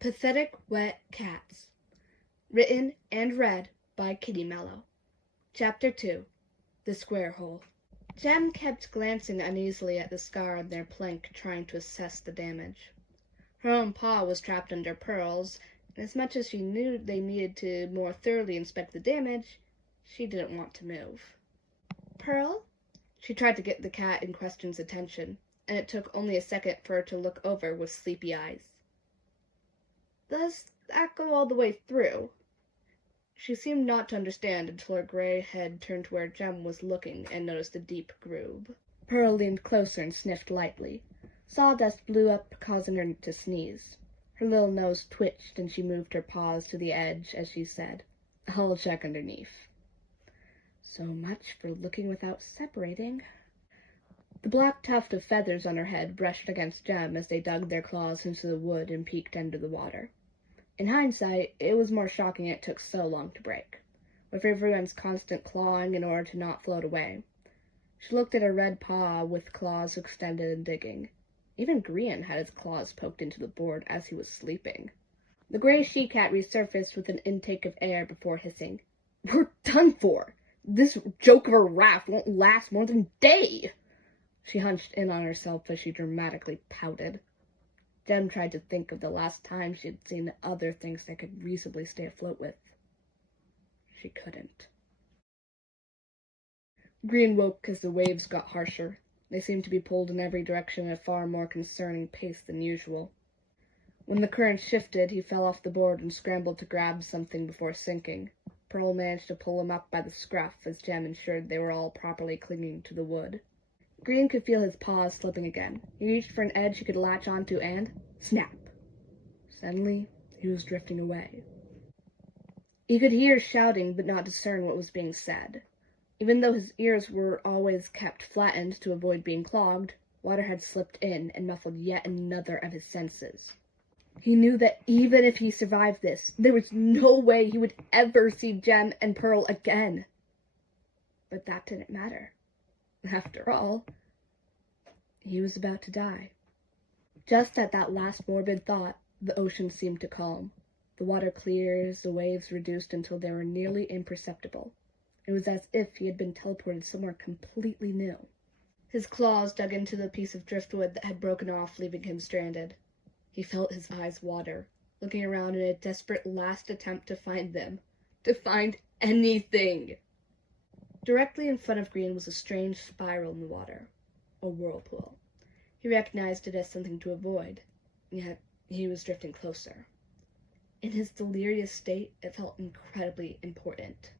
Pathetic Wet Cats. Written and read by Kitty Mello. Chapter 2. The Square Hole. Jem kept glancing uneasily at the scar on their plank, trying to assess the damage. Her own paw was trapped under Pearl's, and as much as she knew they needed to more thoroughly inspect the damage, she didn't want to move. Pearl? She tried to get the cat in question's attention, and it took only a second for her to look over with sleepy eyes. Does that go all the way through? She seemed not to understand until her gray head turned to where Jem was looking and noticed the deep groove. Pearl leaned closer and sniffed lightly. Sawdust blew up, causing her to sneeze. Her little nose twitched, and she moved her paws to the edge as she said, "I'll check underneath." So much for looking without separating. The black tuft of feathers on her head brushed against Jem as they dug their claws into the wood and peeked under the water. In hindsight, it was more shocking it took so long to break, with everyone's constant clawing in order to not float away. She looked at her red paw with claws extended and digging. Even Grian had his claws poked into the board as he was sleeping. The gray she-cat resurfaced with an intake of air before hissing, "We're done for! This joke of a raft won't last more than a day!" She hunched in on herself as she dramatically pouted. Jem tried to think of the last time she had seen other things they could reasonably stay afloat with. She couldn't. Grian woke as the waves got harsher. They seemed to be pulled in every direction at a far more concerning pace than usual. When the current shifted, he fell off the board and scrambled to grab something before sinking. Pearl managed to pull him up by the scruff as Jem ensured they were all properly clinging to the wood. Grian could feel his paws slipping again. He reached for an edge he could latch onto and snap! Suddenly, he was drifting away. He could hear shouting but not discern what was being said. Even though his ears were always kept flattened to avoid being clogged, water had slipped in and muffled yet another of his senses. He knew that even if he survived this, there was no way he would ever see Jem and Pearl again. But that didn't matter. After all, he was about to die. Just at that last morbid thought, the ocean seemed to calm. The water cleared as the waves reduced until they were nearly imperceptible. It was as if he had been teleported somewhere completely new. His claws dug into the piece of driftwood that had broken off, leaving him stranded. He felt his eyes water, looking around in a desperate last attempt to find them. To find anything! Directly in front of Grian was a strange spiral in the water. A whirlpool. He recognized it as something to avoid, yet he was drifting closer. In his delirious state, it felt incredibly important.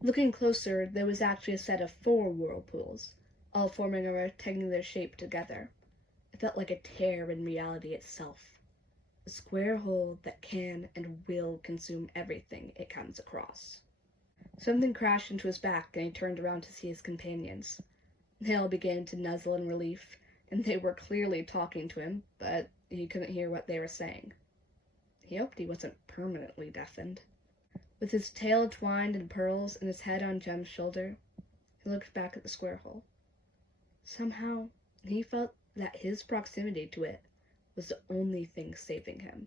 Looking closer, there was actually a set of 4 whirlpools, all forming a rectangular shape together. It felt like a tear in reality itself. A square hole that can and will consume everything it comes across. Something crashed into his back, and he turned around to see his companions. They all began to nuzzle in relief, and they were clearly talking to him, but he couldn't hear what they were saying. He hoped he wasn't permanently deafened. With his tail twined in pearls and his head on Jem's shoulder, he looked back at the square hole. Somehow, he felt that his proximity to it was the only thing saving him.